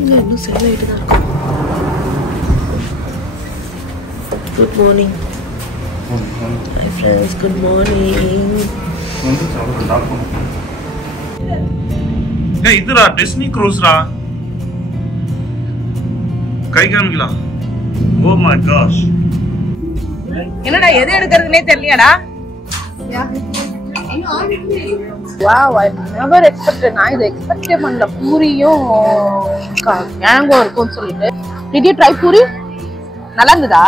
இல்லை இன்னும் செல் ஆகிட்டு தான் இருக்கும். Good morning. Hi friends, good morning. Hey, இதுடா டிஸ்னி க்ரூஸ்ரா. கை காமிக்கலாம். Oh my gosh. என்னடா எது எடுக்கிறதுனே தெரியலடா. Wow, I never expected. நான் இதை எக்ஸ்பெக்டே பண்ணல. பூரியும் மேங்கோ இருக்கும்னு சொல்லிட்டு. Did you try puri? நல்லா இருந்ததா?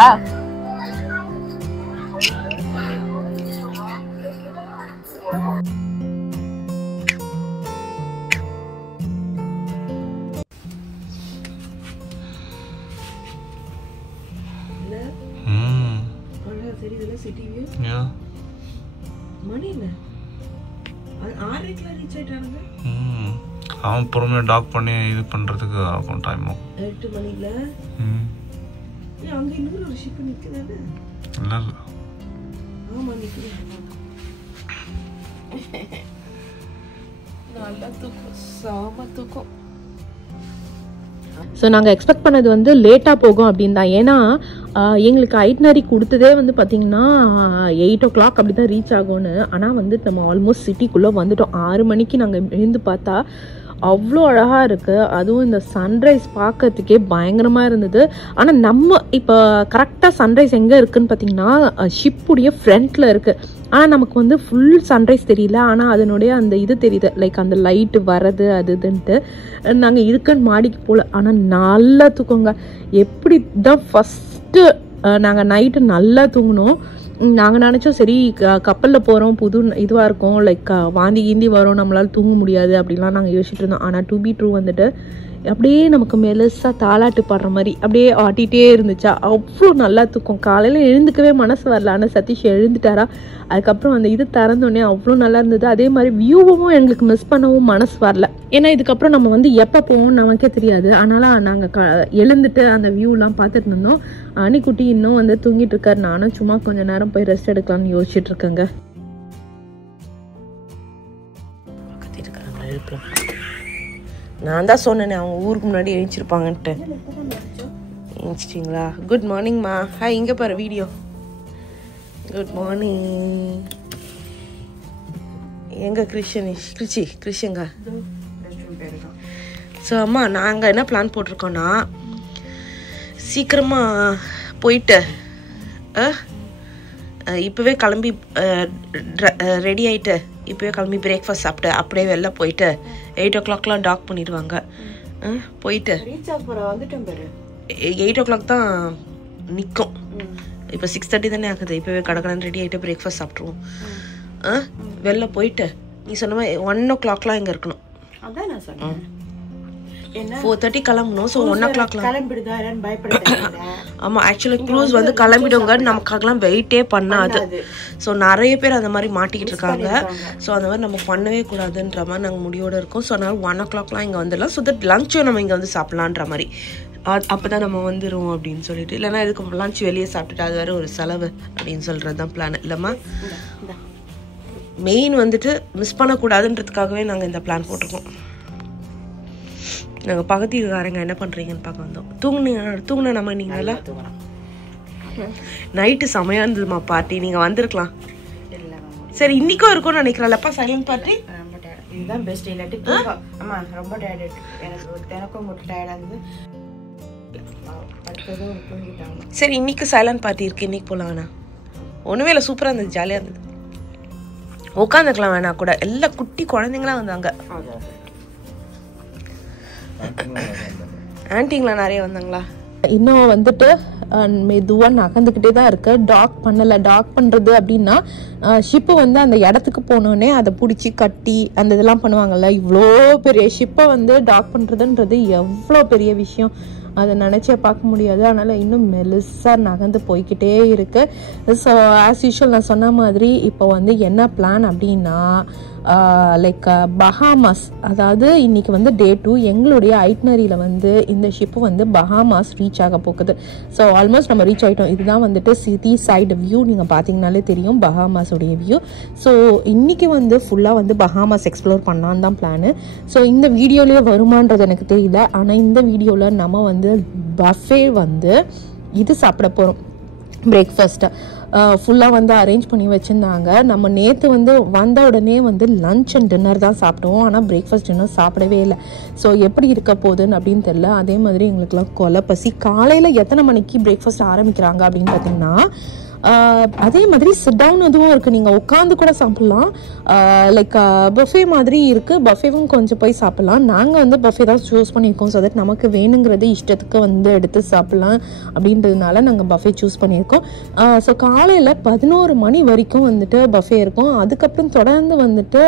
City view. மணி என்ன 6:00 ரீச் ஆயிட்டாங்க. அவன் பொறுமையாக டாக் பண்ணி இது பண்ணுறதுக்கு ஆகும் டைம் ஆகும். 8 மணில அங்கே இன்னொரு ஒரு ஷிப் நிற்குதானே? இல்லை ஆமாம் நிற்குது. நல்லா தூக்கம், சாம தூக்கம். ஸோ நாங்கள் எக்ஸ்பெக்ட் பண்ணது வந்து லேட்டாக போகும் அப்படின்னு தான். ஏன்னா எங்களுக்கு ஐட்னரி கொடுத்ததே வந்து பார்த்திங்கன்னா 8 o'clock அப்படி தான் ரீச் ஆகும்னு. ஆனால் வந்து நம்ம ஆல்மோஸ்ட் சிட்டிக்குள்ளே வந்துட்டோம். 6 மணிக்கு நாங்கள் எழுந்து பார்த்தா அவ்வளோ அழகாக இருக்குது. அதுவும் இந்த சன்ரைஸ் பார்க்கறதுக்கே பயங்கரமாக இருந்தது. ஆனால் நம்ம இப்போ கரெக்டாக சன்ரைஸ் எங்கே இருக்குதுன்னு பார்த்திங்கன்னா ஷிப்புடைய ஃப்ரண்ட்டில் இருக்குது. ஆனால் நமக்கு வந்து ஃபுல் சன்ரைஸ் தெரியல. ஆனால் அதனுடைய அந்த இது தெரியுது, லைக் அந்த லைட்டு வர்றது அது இதுன்ட்டு. நாங்கள் இருக்குன்னு மாடிக்கு போகல. ஆனால் நல்லா தூக்கங்க. எப்படி தான் ஃபஸ்ட்டு நாங்கள் நைட்டு நல்லா தூங்கினோம். நாங்கள் நினச்சோம் சரி கப்பலில் போகிறோம், புது இதுவாக இருக்கும், லைக் வாந்தி கீந்தி வரும், நம்மளால் தூங்க முடியாது அப்படிலாம் நாங்கள் யோசிச்சுட்டு இருந்தோம். ஆனால் டு பி ட்ரூ வந்துட்டு அப்படியே நமக்கு மெலிசாக தாளாட்டு பாடுற மாதிரி அப்படியே ஆட்டிகிட்டே இருந்துச்சா. அவ்வளோ நல்லா தூக்கம். காலையில் எழுந்துக்கவே மனசு வரல. ஆனால் சதீஷ் எழுந்துட்டாரா. அதுக்கப்புறம் அந்த இது திறந்தோடனே அவ்வளோ நல்லா இருந்தது. அதே மாதிரி வியூவும் எங்களுக்கு மிஸ் பண்ணவும் மனசு வரல. ஏன்னா இதுக்கப்புறம் நம்ம வந்து எப்போ போவோம்னு நமக்கே தெரியாது. அதனால் நாங்கள் எழுந்துட்டு அந்த வியூலாம் பார்த்துட்டு இருந்தோம். அணிக்குட்டி இன்னும் வந்து தூங்கிட்டு இருக்காரு. நானும் சும்மா கொஞ்சம் நேரம் போய் ரெஸ்ட் எடுக்கலாம்னு யோசிச்சுட்டு இருக்கேங்க. நான் தான் சொன்னேனே அவங்க ஊருக்கு முன்னாடி எழுந்திருப்பாங்கன்ட்டு. எழுந்திச்சிட்டிங்களா? குட் மார்னிங்மா. ஹாய், இங்கே பாரு வீடியோ. Good morning. எங்க கிருஷிங்க. ஸோ அம்மா நாங்கள் என்ன பிளான் போட்டிருக்கோன்னா சீக்கிரமாக போயிட்டு இப்போவே கிளம்பி ரெடி ஆகிட்டு இப்போவே கிளம்பி பிரேக்ஃபாஸ்ட் சாப்பிட்டு அப்படியே வெளில போயிட்டு 8 o'clockலாம் டாக் பண்ணிடுவாங்க. போயிட்டு வந்துட்டோம் பாரு. 8 o'clock தான் நிற்கும். இப்போ 6:30 தானே ஆகுது. இப்போவே கடற்கடன் ரெடி ஆகிட்டு பிரேக்ஃபாஸ்ட் சாப்பிட்ருவோம். வெளில போயிட்டு நீ சொன்ன மாதிரி 1 o'clockலாம் இங்கே இருக்கணும். அதான் நான் சொன்னேன். 4:30 கிளம்பணும். ஸோ 1 o'clockலாம் கிளம்பிடுதா பயப்படுறேன். ஆமாம், ஆக்சுவலாக க்ரூஸ் வந்து கிளம்பிடுங்க, நமக்காகலாம் வெயிட்டே பண்ணாது. ஸோ நிறைய பேர் அந்த மாதிரி மாட்டிக்கிட்டு இருக்காங்க. ஸோ அந்த மாதிரி நம்ம பண்ணவே கூடாதுன்ற மாதிரி நாங்கள் முடிவோடு இருக்கோம். ஸோ அதனால் 1 o'clockலாம் இங்கே வந்துடலாம். ஸோ தட் லஞ்சும் நம்ம இங்கே வந்து சாப்பிட்லான்ற மாதிரி. அப்போ தான் நம்ம வந்துடுவோம் அப்படின்னு சொல்லிட்டு. இல்லைனா இதுக்கு லஞ்ச் வெளியே சாப்பிட்டுட்டு அது வேறு ஒரு செலவு அப்படின்னு சொல்கிறது தான் பிளான். இல்லைம்மா, மெயின் வந்துட்டு மிஸ் பண்ணக்கூடாதுன்றதுக்காகவே நாங்கள் இந்த பிளான் போட்டிருக்கோம். நாங்கள் பக்கத்து இருக்காரங்க என்ன பண்ணுறீங்கன்னு பார்க்க வந்தோம். தூங்குன நம்ம நீங்களா நைட்டு செமையாக இருந்ததுமா பார்ட்டி. நீங்கள் வந்திருக்கலாம். சரி இன்னைக்கும் இருக்கும்னு நினைக்கிறேன்லப்பா சைலண்ட் பார்ட்டி. இதுதான் பெஸ்ட். இல்லாட்டி ஆமா ரொம்ப டயர்ட். எனக்கும் மட்டும் டயர்டாக இருந்து சரி இன்னைக்கு சைலண்ட் பார்ட்டி இருக்குது. இன்னைக்கு போகலாம். வேணா ஒன்றுமே இல்லை, சூப்பராக இருந்தது, ஜாலியாக இருந்தது. உட்காந்துக்கலாம் வேணா கூட. எல்லா குட்டி குழந்தைங்களாம் வந்தாங்க. ஆன்ட்டிங்களா நிறைய வந்தாங்களா? இன்னும் வந்துட்டு மெதுவாக நகர்ந்துக்கிட்டே தான் இருக்கு. டாக் பண்ணலை. டாக் பண்ணுறது அப்படின்னா ஷிப்பு வந்து அந்த இடத்துக்கு போனோடனே அதை பிடிச்சி கட்டி அந்த இதெல்லாம் பண்ணுவாங்கல்ல. இவ்வளோ பெரிய ஷிப்பை வந்து டாக் பண்ணுறதுன்றது எவ்வளோ பெரிய விஷயம். அதை நினச்சே பார்க்க முடியாது. அதனால் இன்னும் மெலிசாக நகர்ந்து போய்கிட்டே இருக்குது. ஸோ ஆஸ் யூஷுவல் நான் சொன்ன மாதிரி இப்போ வந்து என்ன பிளான் அப்படின்னா லைக் பஹாமாஸ், அதாவது இன்றைக்கி வந்து டே 2 எங்களுடைய ஐட்னரியில் வந்து இந்த ஷிப்பு வந்து பஹாமாஸ் ரீச் ஆக போகுது. ஸோ ஆல்மோஸ்ட் நம்ம ரீச் ஆகிட்டோம். இதுதான் வந்துட்டு சிட்டி சைடு வியூ, நீங்கள் பார்த்தீங்கனாலே தெரியும் பஹாமாஸுடைய வியூ. ஸோ இன்றைக்கி வந்து ஃபுல்லாக வந்து பஹாமாஸ் எக்ஸ்ப்ளோர் பண்ணலான்னு தான் பிளானு. ஸோ இந்த வீடியோலேயே வருமானது எனக்கு தெரியல. ஆனால் இந்த வீடியோவில் நம்ம வந்து பஃபே வந்து இது சாப்பிட போகிறோம், பிரேக்ஃபாஸ்ட்டை ஃபுல்லாக வந்து அரேஞ்ச் பண்ணி வச்சுருந்தாங்க. நம்ம நேற்று வந்து வந்த உடனே வந்து லன்ச் அண்ட் டின்னர் தான் சாப்பிடுவோம், ஆனால் பிரேக்ஃபாஸ்ட் டின்னர் சாப்பிடவே இல்லை. ஸோ எப்படி இருக்க போகுதுன்னு அப்படின்னு தெரில. அதே மாதிரி எங்களுக்குலாம் கொலை பசி. காலையில் எத்தனை மணிக்கு பிரேக்ஃபாஸ்ட் ஆரம்பிக்கிறாங்க அப்படின்னு பார்த்தீங்கன்னா அதே மாதிரி சிட் டவுன் அதுவும் இருக்குது, நீங்கள் உட்காந்து கூட சாப்பிட்லாம். லைக் பஃபே மாதிரி இருக்குது, பஃபேவும் கொஞ்சம் போய் சாப்பிட்லாம். நாங்கள் வந்து பஃபே தான் சூஸ் பண்ணியிருக்கோம். ஸோ தட் நமக்கு வேணுங்கிறது இஷ்டத்துக்கு வந்து எடுத்து சாப்பிட்லாம் அப்படின்றதுனால நாங்கள் பஃபே சூஸ் பண்ணியிருக்கோம். ஸோ காலையில் 11 மணி வரைக்கும் வந்துட்டு பஃபே இருக்கும். அதுக்கப்புறம் தொடர்ந்து வந்துட்டு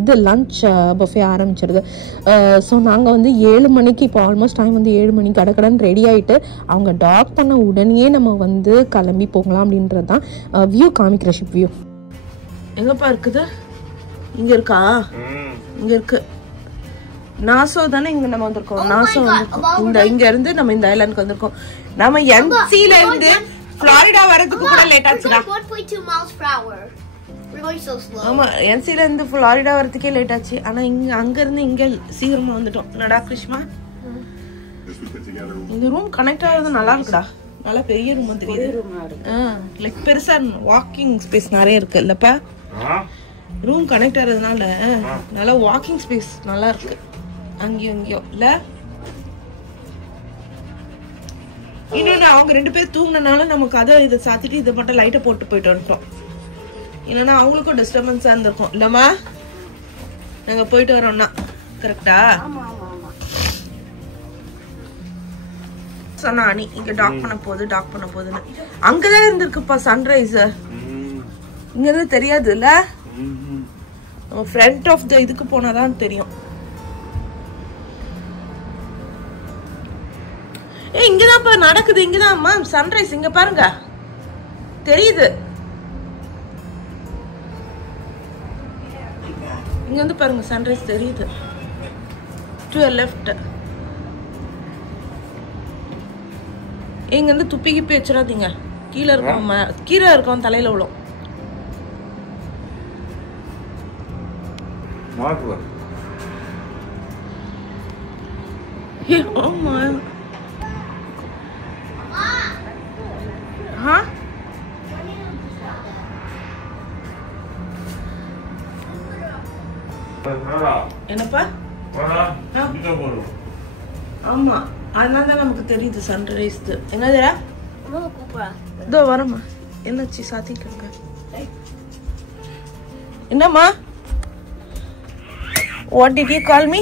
இது லன்ச் பஃபே ஆரம்பிச்சிருது. ஸோ நாங்கள் வந்து 7 மணிக்கு, இப்போ ஆல்மோஸ்ட் டைம் வந்து 7 மணிக்கு கடகடன் ரெடி ஆகிட்டு அவங்க டாக் பண்ண உடனே நம்ம வந்து கிளம்பி போகலாம் அப்படின்றது தான் வியூ காமிக்கிற ஷிப் வியூ. எங்கப்பா இருக்குது? இங்க இருக்கா? இங்க இருக்கு. நாசோ தானே இங்க நம்ம வந்திருக்கோம். நாசோ இந்த இங்க இருந்து நம்ம இந்த ஐலாண்டுக்கு வந்திருக்கோம். நம்ம என்சில இருந்து ஃப்ளாரிடா வரதுக்கு கூட late ஆச்சுடா. 1.2 miles per hour. We're going so slow. ஆமா, என்சில இருந்து ஃப்ளாரிடா வரதுக்கே லேட் ஆச்சு. ஆனா இங்க அங்க இருந்து இங்க சீக்கிரமா வந்துட்டோம். நடா கிருஷ்மா, இந்த ரூம் கனெக்ட் ஆகிறது நல்லா இருக்குடா. நல்லா பெரிய ரூமா தெரியுது. லைக் பெருசா வாக்கிங் ஸ்பேஸ் நிறைய இருக்கு இல்லப்பா. ரூம் கனெக்ட் ஆகிறதுனால நல்லா வாக்கிங் ஸ்பேஸ் நல்லா இருக்கு அங்கேயும் அங்கேயும் இல்ல. இன்னொன்னு அவங்க 2 பேர் தூங்கினால நமக்கு அதை இதை சாத்திட்டு இதை மட்டும் லைட்டை போட்டு போயிட்டு வந்துட்டோம். இல்லைன்னா அவங்களுக்கும் டிஸ்டர்பன்ஸா இருந்திருக்கும் இல்லம்மா. நாங்க போயிட்டு வரோம்னா கரெக்டா சொன்னா நீ இங்க டாக் பண்ண போகுதுன்னு அங்கதான் இருந்திருக்குப்பா சன்ரைஸ். இங்க இருந்து தெரியாது இல்ல, நம்ம ஃப்ரண்ட் ஆஃப் த இதுக்கு போனாதான் தெரியும். இங்கதான்ப்பா நடக்குது. இங்கதான் மேம் சன்ரைஸ். இங்க பாருங்க தெரியுது. இங்க வந்து பாருங்க சன்ரைஸ் தெரியுது. To your left. இங்க இருந்து துப்பி கிப்பி வச்சிடாதீங்க. கீழே இருக்கோம் தலையில விழும். ஆமா என்னப்பா? ஆமா, அதனாலதான் நமக்கு தெரியுது சன்ரைஸ். என்னதுடா? இதோ வரமா. என்னாச்சு? சாத்திட்டு என்னம்மா? What did you call me?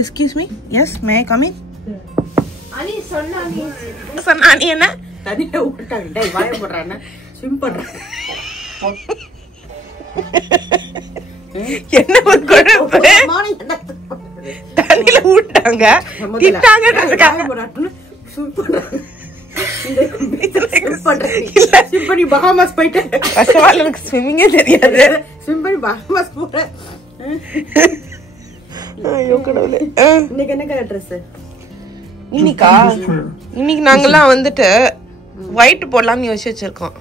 Excuse me? Yes, may I come in? அனி சொன்னா நீ என்ன தண்ணில விட்டாங்க. டேய் வாய போடுறானே ஸ்விம் பண்றான். என்ன ஒரு குழப்பம். தண்ணில விட்டாங்க திட்டாங்கன்றதுக்காக ஸ்விம் பண்றாங்க. ஸ்விம் பண்ணி பஹாமாஸ் போயிட்டேன். கஷ்டமால எனக்கு ஸ்விம்மிங்கே தெரியாது. ஸ்விம் பண்ணி பஹாமாஸ் போறேன். ஐயோ கடவுளே. இன்னைக்கு என்ன கலர் ட்ரெஸ்? இன்னைக்கு நாங்கெல்லாம் வந்துட்டு ஒயிட் போடலாம்னு யோசிச்சு வச்சிருக்கோம்.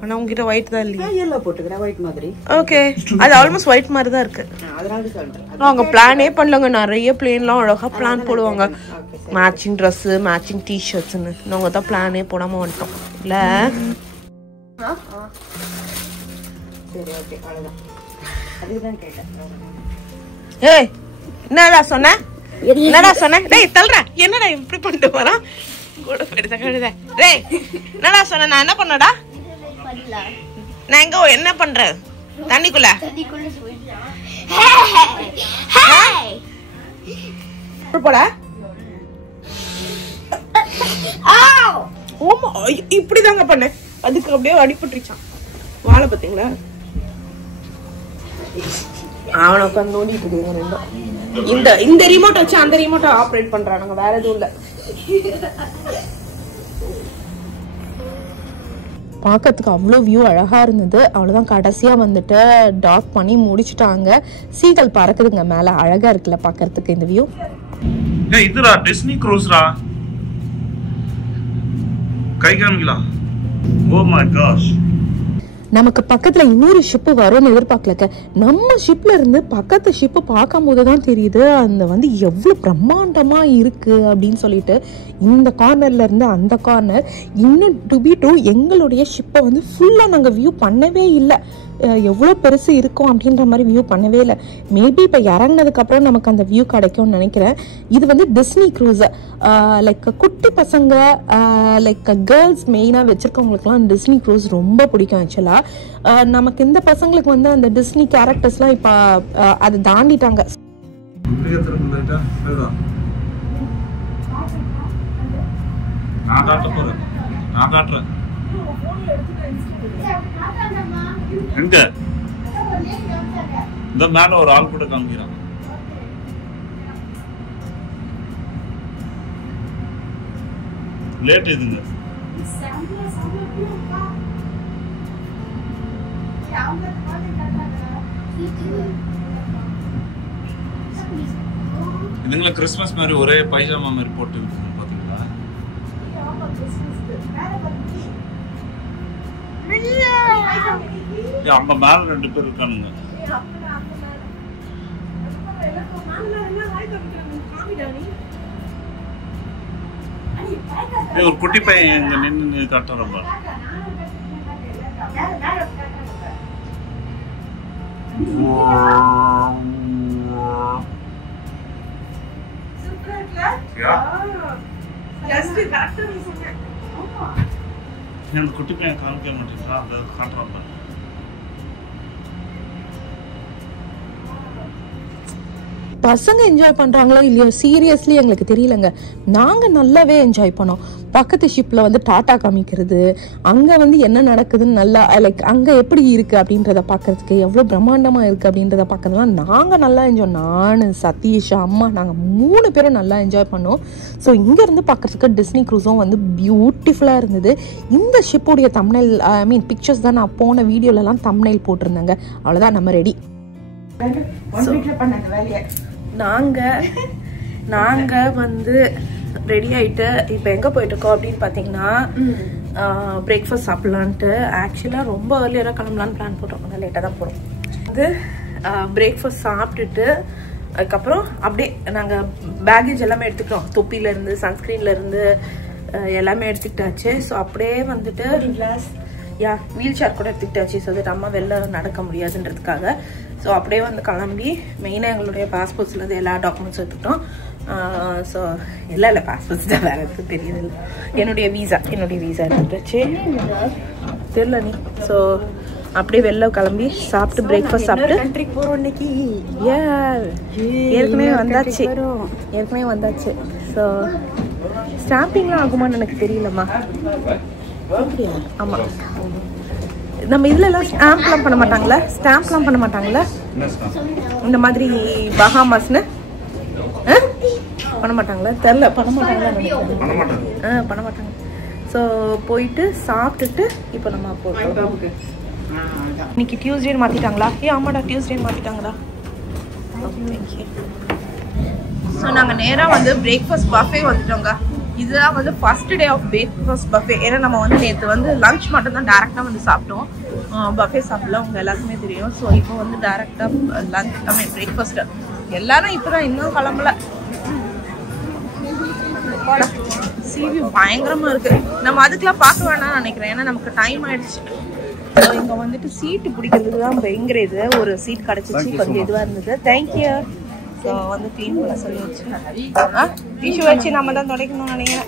ஆனா உங்ககிட்ட ஒயிட் தான் இல்லையா? yellow போட்டுக்கறேன் ஒயிட் மாதிரி. ஓகே, அது ஆல்மோஸ்ட் ஒயிட் மாதிரி தான் இருக்கு. அதனால சொல்றேன். அவங்க பிளானே பண்ணலங்க. நிறைய பிளேன்லாம் அழகா பிளான் போடுவாங்க. மேட்சிங் ட்ரெஸ், மேட்சிங் டி-ஷர்ட்ஸ்னு. நாங்க தான் பிளானே போடாம வந்துட்டோம் இல்ல. சரி ஓகே அவ்வளவுதான். அதுதான் கேட்டேன். ஏய் என்னடா சொன்ன? என்னடா சொன்ன? டேய் தள்ளுற. என்னடா இப்படி பண்ணிட்டு போறான்? கூட போயிடுதா கழுத. டேய் என்னடா சொன்ன? நான் என்ன பண்ணடா? நான் எங்க என்ன பண்றேன்? தண்ணிக்குள்ள போட. ஓமா இப்படிதாங்க பண்ண. அதுக்கு அப்படியே அடிபட்டுருச்சான். வாழை பாத்தீங்களா? அவனை உட்காந்து ஓடிட்டு இருக்குங்க ரெண்டும். இந்த ரிமோட் வச்சு அந்த ரிமோட்டை ஆப்ரேட் பண்றானுங்க, வேற எதுவும் இல்ல. பார்க்கறதுக்கு அவ்வளோ வியூ அழகாக இருந்தது. அவ்வளோதான், கடைசியாக வந்துட்டு டாக் பண்ணி முடிச்சுட்டாங்க. சீகல் பறக்குதுங்க மேலே, அழகாக இருக்குல்ல பார்க்கறதுக்கு இந்த வியூ. இதுடா டிஸ்னி க்ரூஸ்ரா, கை காமிக்கலாம். ஓ மை காஷ், நமக்கு பக்கத்தில் இன்னொரு ஷிப்பு வரும்னு எதிர்பார்க்கலக்க. நம்ம ஷிப்பில் இருந்து பக்கத்து ஷிப்பு பார்க்கும் போது தான் தெரியுது அந்த வந்து எவ்வளோ பிரம்மாண்டமாக இருக்குது அப்படின்னு சொல்லிட்டு. இந்த கார்னர்ல இருந்து அந்த கார்னர் இன்னும் டு எங்களுடைய ஷிப்பை வந்து ஃபுல்லாக நாங்கள் வியூ பண்ணவே இல்லை. எவ்வளோ பெருசு இருக்கும் அப்படின்ற மாதிரி வியூ பண்ணவே இல்லை. மேபி இப்போ இறங்கினதுக்கப்புறம் நமக்கு அந்த வியூ கிடைக்கும்னு நினைக்கிறேன். இது வந்து டிஸ்னி க்ரூஸ், லைக் குட்டி பசங்க, லைக் கேர்ள்ஸ் மெயினாக வச்சுருக்கவங்களுக்குலாம் டிஸ்னி க்ரூஸ் ரொம்ப பிடிக்கும். ஆக்சுவலாக நமக்கு இந்த பசங்களுக்கு வந்து அந்த டிஸ்னி கேரக்டர்ஸ்லாம் இப்போ அதை தாண்டிட்டாங்க. எங்க இந்த மேல ஒரு ஆள் கூட காமிக்கிறான். லேட் இதுங்க. இதுங்கள கிறிஸ்மஸ் மாதிரி ஒரே பைஜாமா மாதிரி போட்டு பாத்தீங்களா? அங்க மேல 2 பேர் இருக்கானுங்க. ஒரு குட்டி பையன் இங்க நின்று காட்டுறான். அந்த குட்டி பையன் காமிக்க மாட்டேங்கிறா, அந்த காட்டுறான். பசங்க என்ஜாய் பண்ணுறாங்களோ இல்லையோ சீரியஸ்லி எங்களுக்கு தெரியலங்க. நாங்கள் நல்லாவே என்ஜாய் பண்ணோம். பக்கத்து ஷிப்பில் வந்து டாட்டா காமிக்கிறது, அங்கே வந்து என்ன நடக்குதுன்னு நல்லா லைக் அங்கே எப்படி இருக்குது அப்படின்றத பார்க்கறதுக்கு, எவ்வளோ பிரம்மாண்டமாக இருக்குது அப்படின்றத பார்க்கறதுலாம் நாங்கள் நல்லா என்ஜாய். நான், சதீஷ், அம்மா, நாங்கள் 3 பேரும் நல்லா என்ஜாய் பண்ணோம். ஸோ இங்கேருந்து பார்க்குறதுக்கு டிஸ்னி க்ரூஸும் வந்து பியூட்டிஃபுல்லாக இருந்தது. இந்த ஷிப்புடைய தம்ப்நெயில், ஐ மீன் பிக்சர்ஸ் தான் நான் போன வீடியோலலாம் தம்ப்நெயில் போட்டிருந்தேங்க. அவ்வளோதான், நம்ம ரெடி. நாங்கள் வந்து ரெடி ஆகிட்டு இப்போ எங்கே போயிட்டுருக்கோம் அப்படின்னு பார்த்தீங்கன்னா பிரேக்ஃபாஸ்ட் சாப்பிட்லான்ட்டு. ஆக்சுவலாக ரொம்ப ஏர்லியராக கிளம்பலான்னு பிளான் போட்டிருக்கோம், லேட்டாக தான் போகிறோம். அது பிரேக்ஃபாஸ்ட் சாப்பிட்டுட்டு அதுக்கப்புறம் அப்படியே நாங்கள் பேக்கேஜ் எல்லாமே எடுத்துக்கிறோம். தொப்பிலேருந்து சன்ஸ்க்ரீன்லேருந்து எல்லாமே எடுத்துக்கிட்டாச்சு. ஸோ அப்படியே வந்துட்டு வீல் சேர் கூட எடுத்துக்கிட்டாச்சு. ஸோ அது அம்மா வெளில நடக்க முடியாதுன்றதுக்காக. ஸோ அப்படியே வந்து கிளம்பி மெயினாக எங்களுடைய பாஸ்போர்ட்ஸ்லேருந்து எல்லா டாக்குமெண்ட்ஸும் எடுத்துக்கிட்டோம். ஸோ இல்லை பாஸ்போர்ட்ஸ் தான், வேறு எதுவும் தெரியுது இல்லை. என்னுடைய வீசா எடுத்துக்கிட்டாச்சு, தெரியல நீ. ஸோ அப்படியே வெளில கிளம்பி சாப்பிட்டு பிரேக்ஃபாஸ்ட் சாப்பிட்டு கண்ட்ரிக்கு போகிறோம் இன்னைக்கு. ஏற்கனவே வந்தாச்சு. ஸோ ஸ்டாம்பிங்லாம் ஆகுமான்னு எனக்கு தெரியலம்மா. ஆமாம், நம்ம இதுலலாம் ஸ்டாம்ப்லாம் பண்ண மாட்டாங்களா? இந்த மாதிரி பஹாமாஸ்னு பண்ண மாட்டாங்களா? தெரில, பண்ண மாட்டாங்க. ஸோ போயிட்டு சாப்பிட்டுட்டு இப்போ நம்ம போகிறோம். இன்னைக்கு டியூஸ்டேன்னு மாற்றிட்டாங்களா? ஆமாடா, டியூஸ்டேன்னு மாற்றிட்டாங்களா? ஸோ நாங்கள் நேராக வந்து பிரேக்ஃபாஸ்ட் பஃபே வந்துட்டோங்க. இதுதான் வந்து first day of breakfast buffet. ஏன்னா நம்ம வந்து நேற்று வந்து லஞ்ச் மட்டும் தான் டேரெக்டாக வந்து சாப்பிட்டோம், பஃபே சாப்பிடல, உங்கள் எல்லாருக்குமே தெரியும். ஸோ இப்போ வந்து டேரெக்டாக லஞ்ச், ஐ மீன் பிரேக்ஃபாஸ்ட்டு. எல்லாரும் இப்போ தான், இன்னும் கிளம்பல. சீவியூ பயங்கரமாக இருக்குது. நம்ம அதுக்கெலாம் பார்க்க வேணாம்னு நினைக்கிறேன், ஏன்னா நமக்கு டைம் ஆயிடுச்சு. ஸோ இங்கே வந்துட்டு சீட்டு பிடிக்கிறதுக்கு தான் பயங்கர இது. ஒரு சீட் கிடச்சிச்சு, கொஞ்சம் இதுவாக இருந்தது. தேங்க்யூ. ஸோ வந்து க்ளீன் பண்ண சொல்லி வச்சு டிஷ்யூ வச்சு நம்ம தான் துடைக்கணும்னு நினைக்கிறேன்.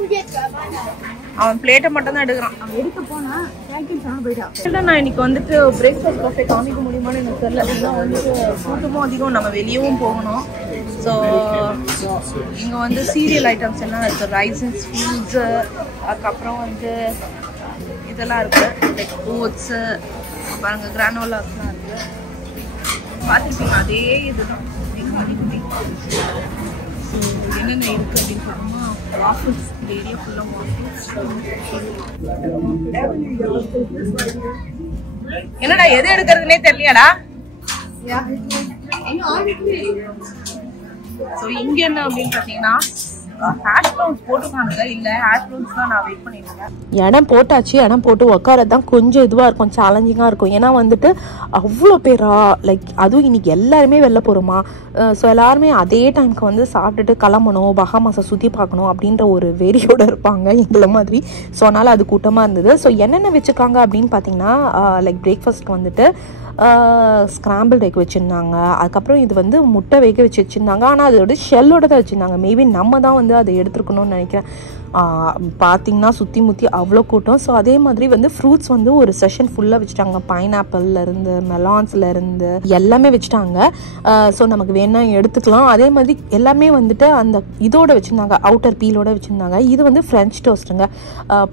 அவன் பிளேட்டை மட்டும் தான் எடுக்கிறான். நான் இன்னைக்கு வந்துட்டு பிரேக்ஃபாஸ்ட் பஃபே காமிக்க முடியுமான்னு எனக்கு தெரியல. இதெல்லாம் வந்துட்டு கூட்டமும் அதிகம், நம்ம வெளியவும் போகணும். ஸோ இங்கே வந்து சீரியல் ஐட்டம்ஸ் எல்லாம் இருக்குது. ரைசன்ஸ், ஃபீல்ஸு, அதுக்கப்புறம் வந்து இதெல்லாம் இருக்குது, லைக் ஓட்ஸு, பாருங்கள் கிரானோலாஸ்லாம் இருக்குது. பார்த்துருக்கீங்க, அதே இதுதான். என்னென்ன இருக்குது அப்படின்னு பார்த்தோம்னா வாஃபிள்ஸ், இந்த ஏரியா ஃபுல்லாக வாஃபிள்ஸ். என்னடா எது எடுக்கிறதுனே தெரியலையாடா? ஸோ இங்கே என்ன அப்படின்னு பார்த்தீங்கன்னா ஹேஷ் ப்ரௌன்ஸ் போட்டுருக்காங்க. இல்லை ஹேஷ் ப்ரௌன்ஸ் தான் நான் வெயிட் பண்ணியிருக்கேன். இடம் போட்டாச்சு. இடம் போட்டு உட்காரது தான் கொஞ்சம் இதுவாக இருக்கும், சேலஞ்சிங்காக இருக்கும். ஏன்னா வந்துட்டு அவ்வளோ பேரா, லைக் அதுவும் இன்னைக்கு எல்லாருமே வெளில போகிறோமா. ஸோ எல்லாருமே அதே டைமுக்கு வந்து சாப்பிட்டுட்டு கிளம்பணும், பஹாமாஸை சுற்றி பார்க்கணும் அப்படின்ற ஒரு வெறியோடு இருப்பாங்க எங்களை மாதிரி. ஸோ அதனால் அது கூட்டமாக இருந்தது. ஸோ என்னென்ன வச்சுருக்காங்க அப்படின்னு பார்த்தீங்கன்னா லைக் பிரேக்ஃபாஸ்ட்க்கு வந்துட்டு ஸ்க்ராம்பிள் எக் வச்சுருந்தாங்க. அதுக்கப்புறம் இது வந்து முட்டை வேக வச்சு வச்சுருந்தாங்க. ஆனால் அதோட ஷெல்லோட தான் வச்சுருந்தாங்க. மேபி நம்ம தான் வந்து அதை எடுத்துருக்கணும்னு நினைக்கிறேன். பார்த்திங்கன்னா சுற்றி முற்றி அவ்வளோ கூட்டம். ஸோ அதே மாதிரி வந்து ஃப்ரூட்ஸ் வந்து ஒரு செஷன் ஃபுல்லாக வச்சுட்டாங்க. பைனாப்பிள்லேருந்து மெலான்ஸ்லேருந்து எல்லாமே வச்சுட்டாங்க. ஸோ நமக்கு வேணா எடுத்துக்கலாம். அதே மாதிரி எல்லாமே வந்துட்டு அந்த இதோட வச்சுருந்தாங்க, அவுட்டர் பீலோட வச்சுருந்தாங்க. இது வந்து ஃப்ரெஞ்ச் டோஸ்ட்டுங்க,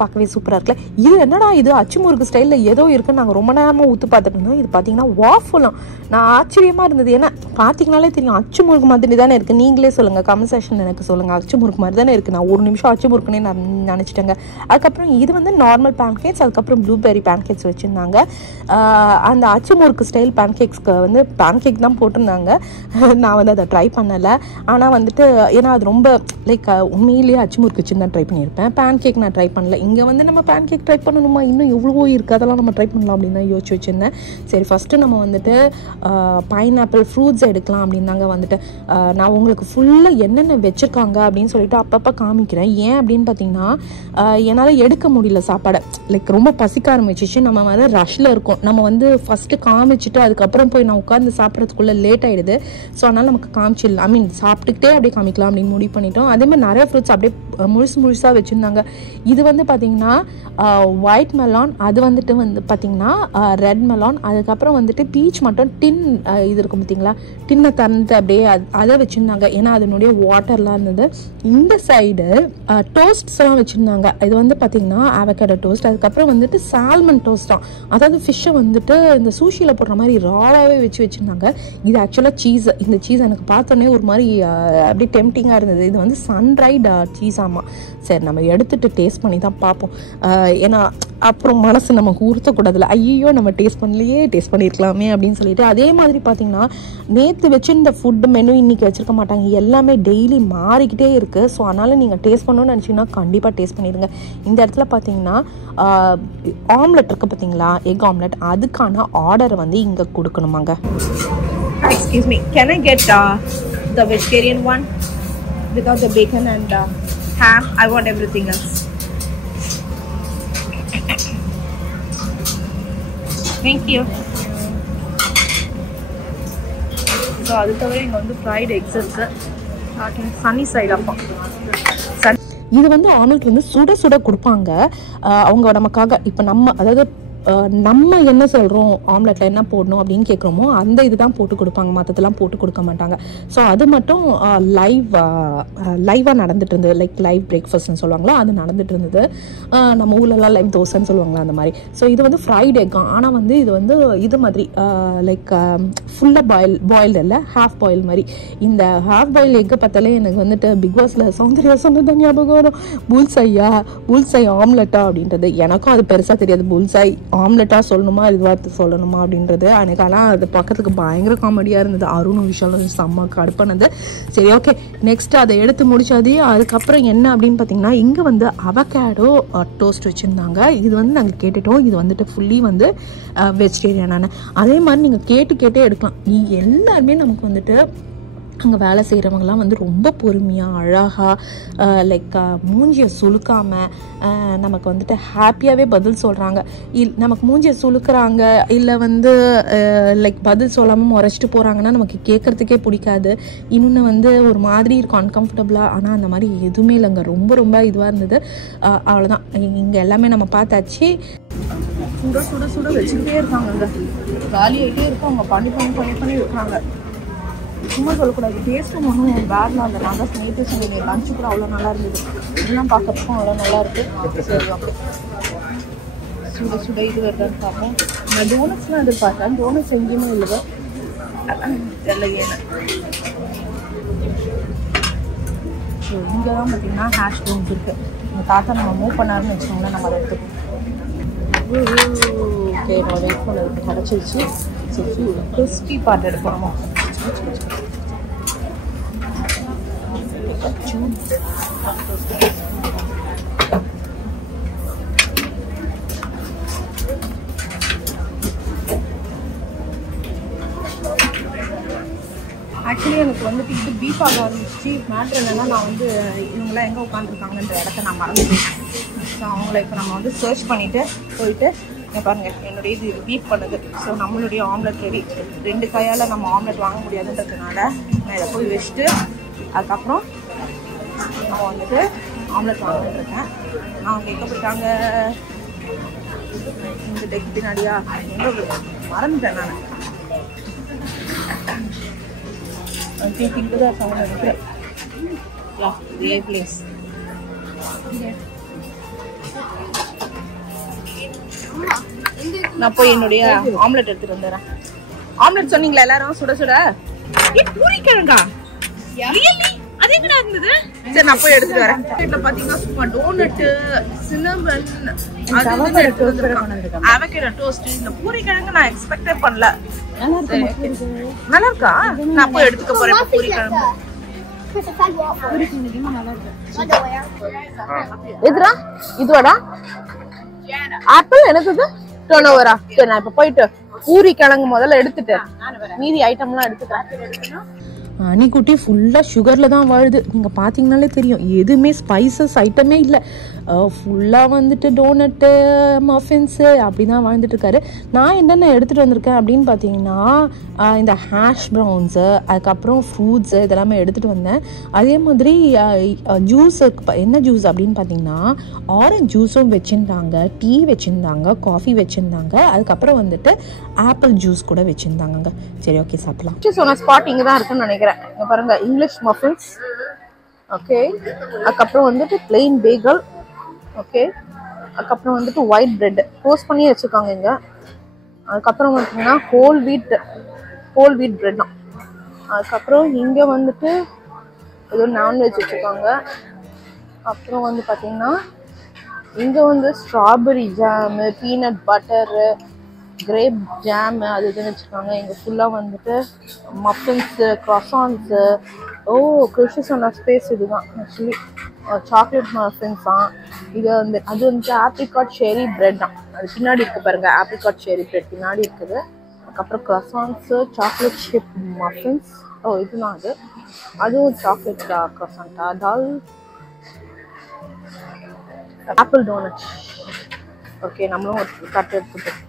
பார்க்கவே சூப்பராக இருக்குல்ல. இது என்னடா இது அச்சுமுறுக்கு ஸ்டைலில் ஏதோ இருக்குன்னு நாங்கள் ரொம்ப நேரமாக ஊற்று பார்த்துட்டு இருந்தோம். இது பார்த்தீங்கன்னா வாஃபுலாம். நான் ஆச்சரியமாக இருந்தது. ஏன்னா பார்த்தீங்கனாலே தெரியும் அச்சுமுறுக்கு மாதிரி தானே இருக்குது. நீங்களே சொல்லுங்கள், கமெண்ட் செக்ஷன் எனக்கு சொல்லுங்கள், அச்சுமுறுக்கு மாதிரி தானே இருக்குது. நான் ஒரு நிமிஷம் அச்சுமுறுக்கு நான் நினச்சிட்டேங்க. அதுக்கப்புறம் இது வந்து நார்மல் பேன்கேக்ஸ், அதுக்கப்புறம் ப்ளூபெர்ரி பேன்கேக்ஸ் வச்சுருந்தாங்க. அந்த அச்சுமுறுக்கு ஸ்டைல் பேன்கேக்ஸ்க்கு வந்து பேன்கேக் தான் போட்டிருந்தாங்க. நான் வந்து அதை ட்ரை பண்ணலை. ஆனால் வந்துட்டு ஏன்னா அது ரொம்ப லைக் உண்மையிலேயே அச்சுமுறுக்கு வச்சு தான் ட்ரை பண்ணியிருப்பேன். பேன்கேக் நான் ட்ரை பண்ணல. இங்கே வந்து நம்ம பேன்கேக் ட்ரை பண்ணணுமா, இன்னும் எவ்வளவோ இருக்குது, அதெல்லாம் நம்ம ட்ரை பண்ணலாம் அப்படின்னு தான் யோசிச்சு வச்சுருந்தேன். சரி ஃபஸ்ட்டு நம்ம வந்துட்டு பைனாப்பிள் ஃப்ரூட்ஸ் எடுக்கலாம் அப்படின்னு தாங்க வந்துட்டு நான் உங்களுக்கு ஃபுல்லாக என்னென்ன வச்சுருக்காங்க அப்படின்னு சொல்லிட்டு அப்பப்போ காமிக்கிறேன். ஏன் அப்படின்னு பார்த்தீங்கன்னா என்னால் எடுக்க முடியல சாப்பாடை. லைக் ரொம்ப பசிக்க ஆரம்பிச்சிச்சு. நம்ம வந்து ரஷ்ல இருக்கும். நம்ம வந்து ஃபஸ்ட்டு காமிச்சிட்டு அதுக்கப்புறம் போய் நான் உட்காந்து சாப்பிட்றதுக்குள்ளே லேட் ஆகிடுது. ஸோ அதனால் நமக்கு காமிச்சிடலாம், ஐ மீன் சாப்பிட்டுக்கிட்டே அப்படியே காமிக்கலாம் அப்படின்னு முடிவு பண்ணிட்டோம். அதே மாதிரி நிறைய ஃப்ரூட்ஸ் அப்படியே முழுசாக வச்சுருந்தாங்க. இது வந்து பார்த்தீங்கன்னா ஒயிட் மெலான், அது வந்துட்டு வந்து பார்த்தீங்கன்னா ரெட் மெலான், அதுக்கப்புறம் வந்துட்டு பீச் மட்டும் டின் இது இருக்கும் பார்த்தீங்களா, டின்னை திறந்து அப்படியே அதை வச்சுருந்தாங்க. ஏன்னா அதனுடைய வாட்டர்லாம் இருந்தது. இந்த சைடு டோஸ்ட்ஸ்லாம் வச்சுருந்தாங்க. இது வந்து பார்த்தீங்கன்னா அவகேடோ டோஸ்ட், அதுக்கப்புறம் வந்துட்டு சால்மன் டோஸ்ட் தான். அதாவது ஃபிஷ்ஷை வந்துட்டு இந்த சூஷியில் போடுற மாதிரி ராவாகவே வச்சுருந்தாங்க. இது ஆக்சுவலாக சீஸ். இந்த சீஸ் எனக்கு பார்த்தோன்னே ஒரு மாதிரி அப்படியே டெம்டிங்காக இருந்தது. இது வந்து சன்ரைட் சீஸ். ஆமாம், சரி நம்ம எடுத்துகிட்டு டேஸ்ட் பண்ணி தான் பார்ப்போம். ஏன்னா அப்புறம் மனசு நமக்கு உறுத்தக்கூடாதுல, ஐயோ நம்ம டேஸ்ட் பண்ணலையே, டேஸ்ட் பண்ணியிருக்கலாமே அப்படின்னு சொல்லிட்டு. அதே மாதிரி பார்த்தீங்கன்னா நேற்று வச்சுருந்த ஃபுட் மெனு இன்றைக்கி வச்சுருக்க மாட்டாங்க. எல்லாமே டெய்லி மாறிக்கிட்டே இருக்குது. ஸோ அதனால் நீங்கள் டேஸ்ட் பண்ணணும்னு நினச்சிங்கன்னா கண்டிப்பாக டேஸ்ட் பண்ணிடுங்க. இந்த இடத்துல பார்த்தீங்கன்னா ஆம்லெட் இருக்குது பார்த்தீங்களா, எக் ஆம்லெட், அதுக்கான ஆர்டரை வந்து இங்கே கொடுக்கணுமாங்க. Excuse me, can I get the vegetarian one without the bacon and ham? I want everything else. Thank you. So அது தவிர இங்கே வந்து ஃப்ரைட் எக்ஸ் இருக்குது. சன்னி சைடு அப்போ இது வந்து ஆம்லெட் வந்து சுட சுட கொடுப்பாங்க அவங்க நமக்காக. இப்போ நம்ம அதாவது நம்ம என்ன சொல்கிறோம் ஆம்லெட்டில் என்ன போடணும் அப்படின்னு கேட்குறோமோ அந்த இது தான் போட்டு கொடுப்பாங்க, மற்றதெல்லாம் போட்டு கொடுக்க மாட்டாங்க. ஸோ அது மட்டும் லைவாக நடந்துட்டு இருந்தது. லைக் லைவ் பிரேக்ஃபாஸ்ட்னு சொல்லுவாங்களா, அது நடந்துட்டு இருந்தது. நம்ம ஊர்லலாம் லைவ் தோசைன்னு சொல்லுவாங்களா அந்த மாதிரி. ஸோ இது வந்து ஃப்ரைட் எக். ஆனால் வந்து இது வந்து இது மாதிரி லைக் ஃபுல்லாக பாயில்டு இல்லை, ஹாஃப் பாயில் மாதிரி. இந்த ஹாஃப் பாயில் எக்கை பார்த்தாலே எனக்கு வந்துட்டு பிக் பாஸில் சௌந்தர்யா சொன்னது ஞாபகம் வரும். புல்சை ஆம்லெட்டா அப்படின்றது. எனக்கும் அது பெருசாக தெரியாது, புல்சை ஆம்லெட்டாக சொல்லணுமா இதுவாக சொல்லணுமா அப்படின்றது. எனக்கு ஆனால் அது பக்கத்துக்கு பயங்கர காமெடியாக இருந்தது. அருணும் விஷயம் செம்ம கடுப்பானது. சரி ஓகே, நெக்ஸ்ட் அதை எடுத்து முடிச்சாது. அதுக்கப்புறம் என்ன அப்படின்னு பார்த்தீங்கன்னா இங்கே வந்து அவகேடோ டோஸ்ட் வச்சுருந்தாங்க. இது வந்து நாங்கள் கேட்டுட்டோம். இது வந்துட்டு ஃபுல்லி வந்து வெஜிடேரியனான. அதே மாதிரி நீங்கள் கேட்டே எடுக்கலாம். எல்லாருமே நமக்கு வந்துட்டு அங்கே வேலை செய்கிறவங்கலாம் வந்து ரொம்ப பொறுமையாக அழகாக லைக் மூஞ்சியை சுளுக்காமல் நமக்கு வந்துட்டு ஹாப்பியாகவே பதில் சொல்கிறாங்க. நமக்கு மூஞ்சியை சுளுக்குறாங்க இல்லை வந்து லைக் பதில் சொல்லாமல் முறைச்சிட்டு போகிறாங்கன்னா நமக்கு கேட்குறதுக்கே பிடிக்காது. இன்னொன்று வந்து ஒரு மாதிரி இருக்கும் அன்கம்ஃபர்டபுளாக. ஆனால் அந்த மாதிரி எதுவுமே இல்லைங்க, ரொம்ப ரொம்ப இதுவாக இருந்தது. அவ்வளோதான், இங்கே எல்லாமே நம்ம பார்த்தாச்சு. சுட சுட சுட வச்சுக்கிட்டே இருக்காங்க. அங்கே காலி ஆகிட்டே இருக்கும். அவங்க பண்ணி இருக்காங்க. சும்மா சொல்லக்கூடாது, டேஸ்ட்டும் ஒன்றும் பேட்லாம் இல்லை. நான் தான் நேற்று சொன்னீங்க, லஞ்சு கூட அவ்வளோ நல்லா இருந்தது. இதெல்லாம் பார்க்கறதுக்கும் அவ்வளோ நல்லா இருக்குது. சரி ஓகே, சுட சுட இது வருதான்னு பார்ப்போம். நான் டோனட்ஸ்லாம் எதிர்பார்த்தேன். டோனட்ஸ் எங்கேயுமே இல்லை. தெரியலையே. ஸோ இங்கே தான் பார்த்தீங்கன்னா ஹேஷ் ப்ரௌன்ஸ் இருக்குது. எங்கள் தாத்தா நம்ம மூவ் பண்ணாருன்னு வச்சுக்கோங்களேன், நம்ம அதை எடுத்துக்கோம். ஓகே, நம்ம வெயிட் பண்ணதுக்கு கிடச்சிருச்சு. ஸோ கிறிஸ்பி பார்ட் எடுக்கணுமா? ஆக்சுவலி எனக்கு வந்துட்டு இது பீஃப் ஆக ஆரம்பிச்சு. மேட்ரு என்னென்னா, நான் வந்து இவங்களாம் எங்கே உட்காந்துருக்காங்கன்ற இடத்த நான் மறந்துட்டேன். ஸோ அவங்கள இப்போ நம்ம வந்து சர்ச் பண்ணிவிட்டு போயிட்டு இங்கே பாருங்கள், என்னுடைய இது பீஃப் பண்ணுது. ஸோ நம்மளுடைய ஆம்லெட் ரெடி. 2 கையால் நம்ம ஆம்லெட் வாங்க முடியாதுன்றதுனால நான் இதை போய் வச்சுட்டு அதுக்கப்புறம் நம்ம வந்துட்டு ஆம்லெட் வாங்கிட்டுருக்கேன். அவங்க எங்கே போயிட்டாங்க? இந்த டெக் பின்னாடியா? எங்கே மறந்துட்டேன் நான். தான் சவுண்ட் எடுக்கிறேன். இதே பிளேஸ். நான் போய் என்னுடைய ஆம்லெட் எடுத்துட்டு வந்துடுறேன். ஆம்லெட் சொன்னீங்களா எல்லாரும்? சுட சுட பூரி கிழங்கா? அதே கூட இருந்தது. சரி, நான் போய் எடுத்துட்டு வரேன். வீட்டுல பாத்தீங்கன்னா சும்மா டோனட்டு, சின்னமன், அவகேடோ டோஸ்ட், இந்த பூரி கிழங்கு நான் எக்ஸ்பெக்டே பண்ணல. நல்லா இருக்கா? நான் போய் எடுத்துக்க போறேன் பூரி கிழங்கு. எதுடா இதுவாடா? ஆப்பிள் எனக்கு டோனோவரா? சரி, நான் இப்ப போயிட்டு பூரி கிழங்கு முதல்ல எடுத்துட்டு மீதி ஐட்டம்லாம் எடுத்துக்கிறேன். அணிக்குட்டி ஃபுல்லாக சுகரில் தான் வாழுது. நீங்கள் பார்த்தீங்கனாலே தெரியும், எதுவுமே ஸ்பைசஸ் ஐட்டமே இல்லை. ஃபுல்லாக வந்துட்டு டோனட்டு, மஃபின்ஸு அப்படி தான் வாழ்ந்துட்டுருக்காரு. நான் என்னென்ன எடுத்துகிட்டு வந்திருக்கேன் அப்படின்னு பார்த்தீங்கன்னா, இந்த ஹேஷ் ப்ரௌன்ஸு, அதுக்கப்புறம் ஃப்ரூட்ஸு இதெல்லாமே எடுத்துகிட்டு வந்தேன். அதே மாதிரி ஜூஸு. என்ன ஜூஸ் அப்படின்னு பார்த்தீங்கன்னா, ஆரஞ்ச் ஜூஸும் வச்சுருந்தாங்க, டீ வச்சுருந்தாங்க, காஃபி வச்சுருந்தாங்க, அதுக்கப்புறம் வந்துட்டு ஆப்பிள் ஜூஸ் கூட வச்சுருந்தாங்க. சரி, ஓகே, சாப்பிடலாம். சொன்ன ஸ்பாட் இங்கே தான் இருக்குன்னு நினைக்கிறேன். இங்கே பாருங்க, இங்கிலீஷ் மஃபின்ஸ். ஓகே, அதுக்கப்புறம் வந்துட்டு பிளெயின் பேகல். ஓகே, அதுக்கப்புறம் வந்துட்டு ஒயிட் பிரெட் டோஸ்ட் பண்ணி வச்சுருக்காங்க இங்கே. அதுக்கப்புறம் பார்த்தீங்கன்னா ஹோல் வீட் பிரெட் தான். அதுக்கப்புறம் இங்கே வந்துட்டு ஏதோ நான்வெஜ் வச்சுருக்காங்க. அப்புறம் வந்து பார்த்தீங்கன்னா இங்கே வந்து strawberry jam, peanut butter, grape jam அது இதுன்னு வச்சுருக்காங்க. இங்கே ஃபுல்லாக வந்துட்டு மஃபின்ஸு, க்ராசான்ஸு. ஓ, கிறிஷி சொன்ன ஸ்பேஸ் இதுதான் ஆக்சுவலி. சாக்லேட் மஃபின்ஸ் தான் இது. வந்து அது வந்துட்டு ஆப்ரிகாட் ஷெரி பிரெட் தான். அது பின்னாடி இருக்குது பாருங்கள், ஆப்ரிகாட் ஷெரி பிரெட் பின்னாடி இருக்குது. அதுக்கப்புறம் க்ராசான்ஸு, சாக்லேட் ஷிப் மஃபின்ஸ். ஓ, இதுதான் அதுவும் சாக்லேட் க்ராசான்ட்டா? தால் ஆப்பிள் டோனட். ஓகே, நம்மளும் ஒரு கட்டு எடுத்துட்டோம்.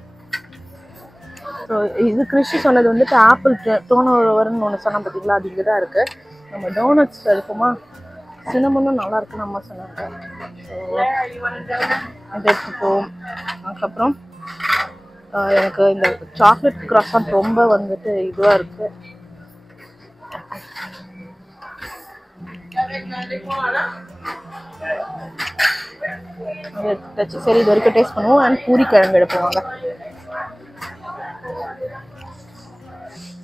ஸோ இது கிறிஷி சொன்னது வந்துட்டு ஆப்பிள் டோனோவர்னு ஒன்று சொன்னால் பார்த்தீங்களா, அது இங்கே தான் இருக்குது. நம்ம டோனட்ஸ் எடுப்போமா? சின்னமனும் நல்லா இருக்குன்னு அம்மா சொன்னாங்க. ஸோ இது எடுத்துப்போம். அதுக்கப்புறம் எனக்கு இந்த சாக்லேட் கிராசான் ரொம்ப வந்துட்டு இதுவாக இருக்குது. சரி, இது வரைக்கும் டேஸ்ட் பண்ணுவோம். அண்ட் பூரி கிழங்கு எடுப்போம்.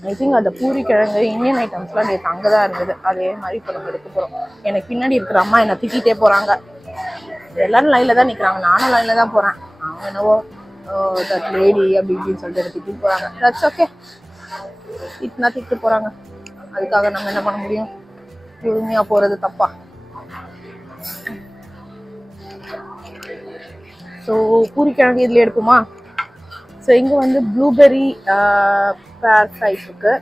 ஐ திங்க் அந்த பூரி கிழங்கு இந்தியன் ஐட்டம்ஸ்லாம் நேற்று அங்கே தான் இருந்தது. அதே மாதிரி இப்போ நம்ம எடுக்க போகிறோம். எனக்கு பின்னாடி இருக்கிற அம்மா என்னை திட்டிகிட்டே போகிறாங்க. எல்லாரும் லைனில் தான் நிற்கிறாங்க, நானும் லைனில் தான் போகிறேன். அவங்க என்னவோ தட் லேடி அப்படி இப்படின்னு சொல்லிட்டு என்னை திட்டிட்டு போகிறாங்க. தட்ஸ் ஓகே, திட்டினா திட்டு போகிறாங்க. அதுக்காக நம்ம என்ன பண்ண முடியும்? பொறுமையாக போகிறது தப்பா? ஸோ பூரி கிழங்கு இதில் எடுப்போமா? ஸோ இங்கே வந்து ப்ளூபெர்ரி பேர் ஃப்ரைஸ் இருக்குது.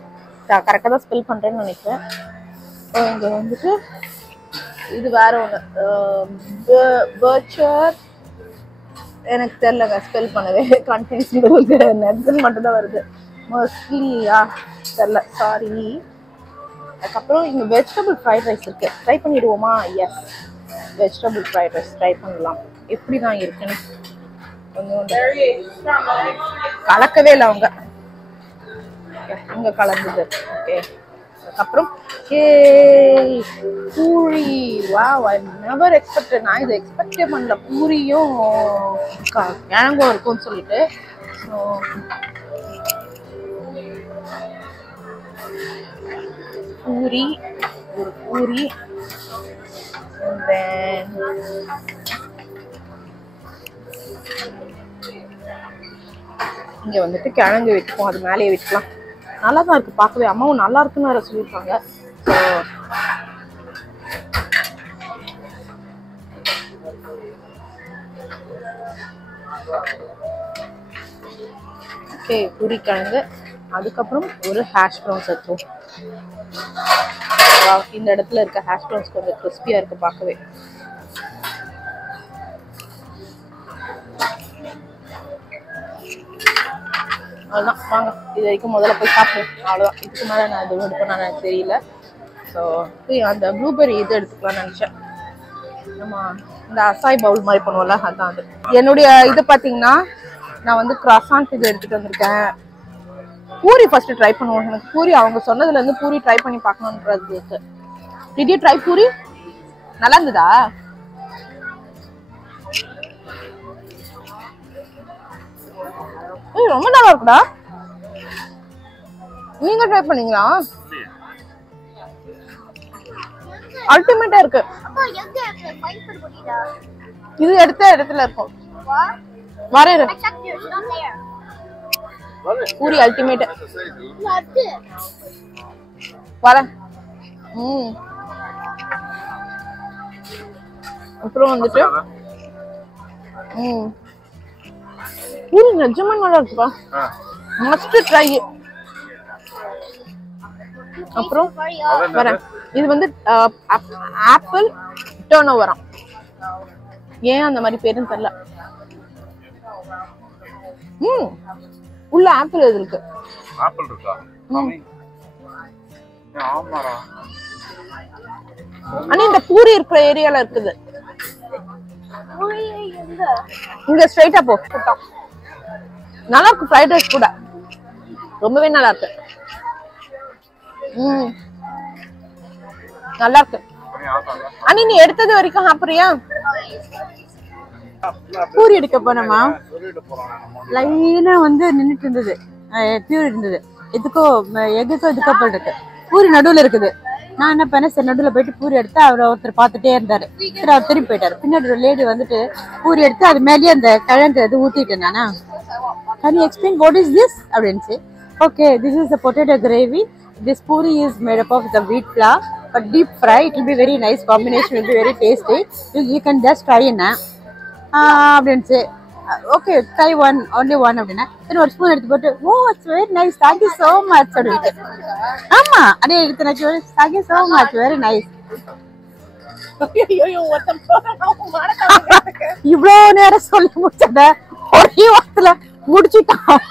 கரெக்டாக தான் ஸ்பெல் பண்ணுறேன்னு நினைக்கிறேன். ஸோ இங்கே வந்துட்டு இது வேறு ஒன்று, பர்ச்சர், எனக்கு தெரிலங்க ஸ்பெல் பண்ணவே. கண்டென்ட்ஸ் நெட்ஸுன்னு மட்டும்தான் வருது. மோஸ்ட்லியா தெரில, சாரி. அதுக்கப்புறம் இங்கே வெஜிடபிள் ஃப்ரைட் ரைஸ் இருக்குது. ட்ரை பண்ணிடுவோமா? Yes, vegetable fried rice try பண்ணலாம். எப்படி தான் இருக்குன்னு கலக்கவே இல்லை அவங்க, இங்கே கலந்துது. ஓகே, அதுக்கப்புறம் puri. Wow, I never expected. நான் இதை எக்ஸ்பெக்டே பண்ணல, பூரியும் கிழங்கும் இருக்கும்னு சொல்லிட்டு. ஸோ பூரி, ஒரு பூரி, and then இங்க வந்துட்டு கிழங்கு வைப்போம், அது மேலேயே வைக்கலாம். நல்லா தான் இருக்கு பார்க்கவே, அம்மாவும் நல்லா இருக்குன்னு வேற சொல்லியிருக்காங்க. ஸோ ஓகே, பூரி கிழங்கு, அதுக்கப்புறம் ஒரு ஹேஷ் ப்ரௌன்ஸ் எடுத்தோம். இந்த இடத்துல இருக்க ஹேஷ் ப்ரௌன்ஸ் கொஞ்சம் கிறிஸ்பியா இருக்கு பார்க்கவே. அவ்வளோதான், வாங்க இது வரைக்கும் முதல்ல போய் சாப்பிடுவோம். அவ்வளோதான், இதுக்கு மேலே நான் இது எடுப்பேன் எனக்கு தெரியல. ஸோ அந்த ப்ளூபெர்ரி இது எடுத்துக்கலாம்னு நினச்சேன். நம்ம இந்த அசாய் பவுல் மாதிரி பண்ணுவோம்ல, அதுதான் அது. என்னுடைய இது பார்த்தீங்கன்னா நான் வந்து கிராசாண்ட் இது எடுத்துகிட்டு வந்திருக்கேன். பூரி ஃபர்ஸ்ட் ட்ரை பண்ணுவோம். எனக்கு பூரி அவங்க சொன்னதுலேருந்து பூரி ட்ரை பண்ணி பார்க்கணுன்றது இருக்கு. Did you try puri? நல்லா இருந்ததா? ரொம்ப நல்லா இருக்குடா. நீங்க ட்ரை பண்ணீங்களா? அல்டிமேட்டா இருக்கு. இது எடுத்த இடத்துல இருக்கும். வரேன் பூரி அல்டிமேட். வரேன். அப்புறம் வந்துட்டு பூரி நிஜமா நல்லா இருக்குப்பா, மஸ்ட் ட்ரை. அப்புறம் வரேன். இது வந்து ஆப்பிள் டர்ன் ஓவராம், ஏன் அந்த மாதிரி பேருன்னு தெரியல. உள்ள ஆப்பிள் இது இருக்கு. ஆப்பிள் இருக்கா? ஆமாடா. ஆனா இந்த பூரி இருக்கிற ஏரியால இருக்குது. இங்க ஸ்ட்ரைட்டா போ. நல்லா இருக்கு, ஃப்ரைட் ரைஸ் கூட ரொம்பவே நல்லா இருக்கு. நல்லா இருக்கு. அனி நீ எடுத்தது வரைக்கும் சாப்பிடுறியா? பூரி எடுக்க போனோமா, லைனா வந்து நின்றுட்டு இருந்தது, பியூர் இருந்தது. எதுக்கும் இருக்கு, பூரி நடுவுல இருக்குது. நான் என்ன பண்ணேன், சரி நடுவுல போயிட்டு பூரி எடுத்து அவரை ஒருத்தர் பார்த்துட்டே இருந்தாரு. சரி அவர் திரும்பி போயிட்டாரு. பின்னாடி ஒரு லேடி வந்துட்டு பூரி எடுத்து அது மேலேயே அந்த கிழங்கு இது ஊத்திட்டேன். நானா can you explain what is this அப்படின்னுச்சு. Okay, this is a potato gravy. This puri is made up of the wheat flour but deep fry. It will be very nice combination, will be very tasty. You can just try in அப்படின்னுச்சு. Okay try only one அப்படின்னா சரி ஒரு spoon எடுத்து போட்டு oh it's very nice, thank you so much அப்படின்ட்டு. ஆமா அதே எடுத்து நான் thank you so much, very nice. இவ்வளோ நேரம் சொல்லி முடிச்சத ஒரே வாரத்துல முடிச்சுட்டான்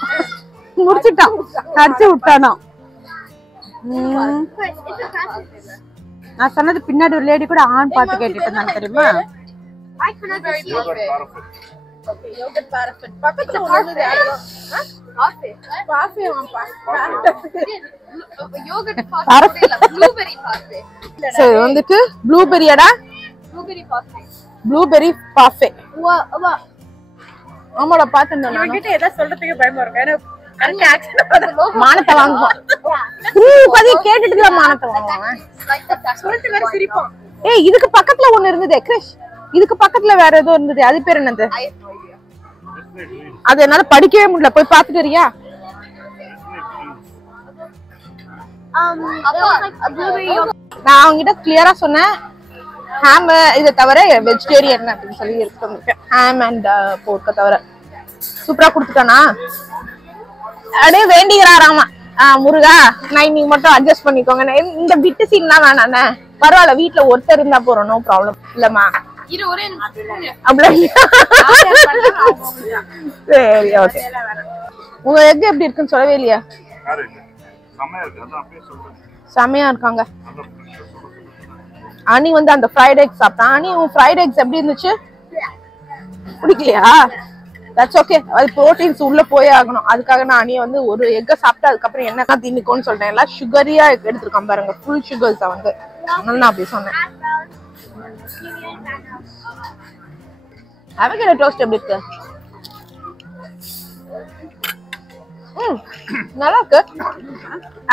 கடிச்சு விட்டானோ. நான் சொன்னது பின்னாடி ஒரு லேடி கூட ஆன் பார்த்து கேட்டுட்டு இருந்தாங்க தெரியுமா. வந்துட்டு ப்ளூபெரியாடா, ப்ளூபெரி பாஃபே. ஆமாடா பாத்துட்டேன். இவங்கிட்ட ஏதா சொல்றதுக்கு பயமா இருக்கு. மானத்தை வாங்குவான், கேட்டுட்டு மானத்தை வாங்குவான் சொல்லிட்டு வேற சிரிப்பான். ஏய் இதுக்கு பக்கத்துல ஒண்ணு இருந்தது கிரிஷ், இதுக்கு பக்கத்துல வேற ஏதோ இருந்தது, அது பேர் என்னது? அது என்னால படிக்கவே முடியல, போய் பாத்துட்டு வரியா? நான் அவங்கிட்ட கிளியரா சொன்னேன், ஹாம் இதை தவிர வெஜிடேரியன் அப்படின்னு சொல்லி இருக்கேன். ஹாம் அண்ட் போர்க்க தவிர சூப்பரா கொடுத்துட்டானா. அப்படியே வேண்டிக்கிறாராமா, முருகா நான் நீங்க மட்டும் அட்ஜஸ்ட் பண்ணிக்கோங்க, இந்த பிட்டு சீன்லாம் வேணாண்ணே, பரவாயில்ல வீட்டுல ஒருத்தர் இருந்தா போறோம், நோ ப்ராப்ளம் இல்லம்மா. சரி ஓகே. உங்க எக் எப்படி இருக்குன்னு சொல்லவே இல்லையா? செமையா இருக்காங்க. அனி வந்து அந்த ஃப்ரைட் எக் சாப்பிட்டான். அனி உன் ஃப்ரைட் எக்ஸ் எப்படி இருந்துச்சு? பிடிக்கலையா? தட்ஸ் ஓகே, அது ப்ரோட்டீன்ஸ் உள்ள போயே ஆகணும். அதுக்காக நான் அனியை வந்து ஒரு எக்கை சாப்பிட்டு அதுக்கப்புறம் என்னன்னா தின்னுக்கோன்னு சொல்றேன். எல்லாம் சுகரியா எடுத்துருக்கான் பாருங்க, ஃபுல் சுகர்ஸ் வந்து. நான் அப்படி சொன்னேன். அவகேடோ டோஸ்ட் எப்படி இருக்கு? நல்லா இருக்கு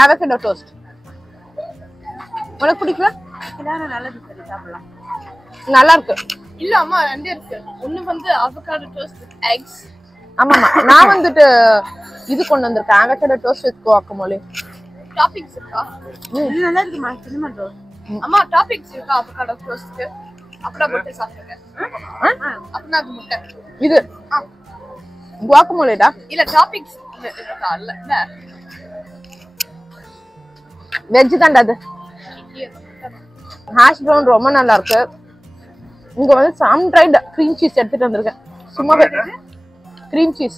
அவகேடோ டோஸ்ட். உனக்கு பிடிக்கல? எல்லாரும் நல்லது சரி சாப்பிடலாம். நல்லா இருக்கு. இல்ல அம்மா ரெண்டே இருக்கு. ஒன்னு வந்து avocado toast with eggs. ஆமாமா நான் வந்துட்டு இது கொண்டு வந்திருக்கேன் avocado toast with guacamole. Toppings இருக்கா? இது நல்லா இருக்குமா? Cinnamon roll. அம்மா டாப்பிங்ஸ் இருக்கா avocado toastக்கு? அப்பளம் போட்டு சாப்பிடுங்க. அப்பனா அது முட்டை. இது guacamole டா. இல்ல டாப்பிங்ஸ் இருக்கா? இல்ல வெஜ் தான்டா அது. ஹாஷ் ப்ரவுன் ரொம்ப நல்லா இருக்கு. இங்க வந்து சம் ட்ரைட் க்ரீம் சீஸ் எடுத்துட்டு வந்திருக்கேன். சும்மாவே க்ரீம் சீஸ்.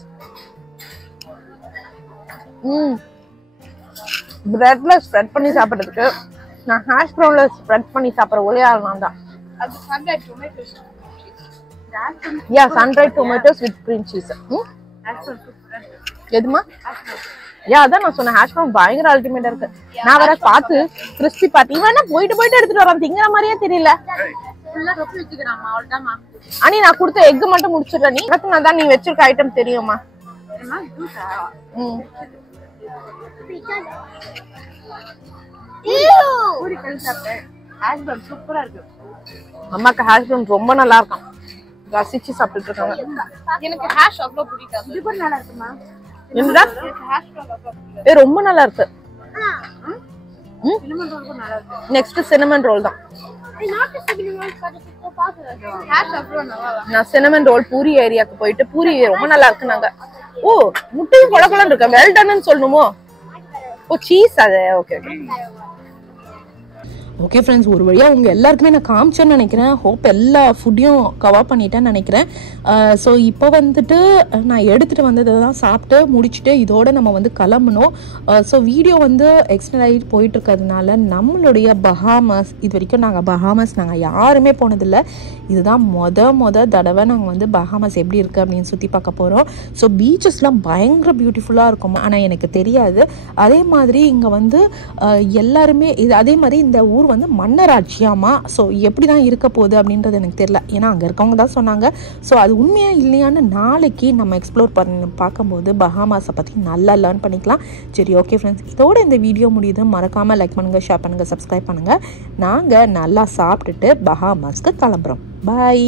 பிரெட்ல ஸ்ப்ரெட் பண்ணி சாப்பிடுறதுக்கு நான் ஹாஷ் ப்ரவுன்ல ஸ்ப்ரெட் பண்ணி சாப்பிடுற ஒரே ஆள் நான் தான். அது sundried tomatoes. Yeah sundried tomatoes with cream cheese. எதுமா? யா அதான் நான் சொன்னேன் ஹாஷ் ப்ரவுன் பயங்கர அல்டிமேட்டா இருக்கு. நான் வர பார்த்து கிறிஸ்பி பார்த்து இவன் என்ன போயிட்டு எடுத்துட்டு வரான் திங்கிற மாதிரியே தெரியல. ஃபுல்லா ரொப்பி வச்சுக்கறாமா அவ்வளவுதான்மா. அனி நான் கொடுத்த எக் மட்டும் முடிச்சிடுற நீ. எனக்கு நான் தான் நீ வச்சிருக்க ஐட்டம் தெரியுமா? அம்மா ஜூஸா? பூரி கறி சாப்பிட்டேன். ஹாஷ் ப்ரவுன் சூப்பரா இருக்கு. அம்மாக்கு ஹாஷ் ப்ரவுன் ரொம்ப நல்லா இருக்கும். ரசிச்சு சாப்பிட்டுட்டு இருக்காங்க. எனக்கு ஹாஷ் அவ்வளவு பிடிக்காது. இது கூட நல்லா இருக்குமா? என்னடா? ஹாஷ் ப்ரவுன் அவ்வளவு பிடிக்காது. ரொம்ப நல்லா இருக்கு. சின்னமன் ரோல் கூட நல்லா இருக்கு. நெக்ஸ்ட் சின்னமன் ரோல் தான். ஹாஷ் அவ்வளவு நல்லா இருக்கு. நான் சின்னமன் ரோல் பூரி ஏரியாக்கு போயிட்டு பூரி ரொம்ப நல்லா இருக்கு நாங்க. ஓ முட்டையும் கொலகொலன்னு இருக்கு. வெல் டன்னு சொல்லணுமோ? ஓ சீஸ் அது. Okay okay. ஓகே ஃப்ரெண்ட்ஸ், ஒரு வழியாக உங்கள் எல்லாருக்குமே நான் காமிச்சேன்னு நினைக்கிறேன். ஹோப் எல்லா ஃபுட்டையும் கவர் பண்ணிட்டேன்னு நினைக்கிறேன். ஸோ இப்போ வந்துட்டு நான் எடுத்துகிட்டு வந்ததை தான் சாப்பிட்டு முடிச்சுட்டு இதோடு நம்ம வந்து கிளம்பணும். ஸோ வீடியோ வந்து எக்ஸ்டெண்ட் ஆகிட்டு போயிட்டுருக்கிறதுனால நம்மளுடைய பஹாமஸ், இது வரைக்கும் நாங்கள் யாருமே போனதில்லை. இதுதான் மொத தடவை நாங்கள் வந்து பஹாமஸ் எப்படி இருக்குது அப்படின்னு சுற்றி பார்க்க போகிறோம். ஸோ பீச்சஸ்லாம் பயங்கர பியூட்டிஃபுல்லாக இருக்கும். ஆனால் எனக்கு தெரியாது. அதே மாதிரி இங்கே வந்து எல்லாருமே அதே மாதிரி இந்த ஊர் வந்து மன்னராட்சியாமா. ஸோ எப்படி தான் இருக்க போகுது அப்படின்றது எனக்கு தெரியல. ஏன்னா அங்கே இருக்கவங்க தான் சொன்னாங்க. ஸோ அது உண்மையா இல்லையான்னு நாளைக்கு நம்ம எக்ஸ்ப்ளோர் பண்ணி பார்க்கும்போது பஹாமாஸை பற்றி நல்லா லேர்ன் பண்ணிக்கலாம். சரி ஓகே ஃப்ரெண்ட்ஸ், இதோட இந்த வீடியோ முடியுது. மறக்காமல் லைக் பண்ணுங்கள், ஷேர் பண்ணுங்கள், சப்ஸ்கிரைப் பண்ணுங்கள். நாங்கள் நல்லா சாப்பிட்டுட்டு பஹாமாஸ்க்கு கிளம்புறோம். பாய்.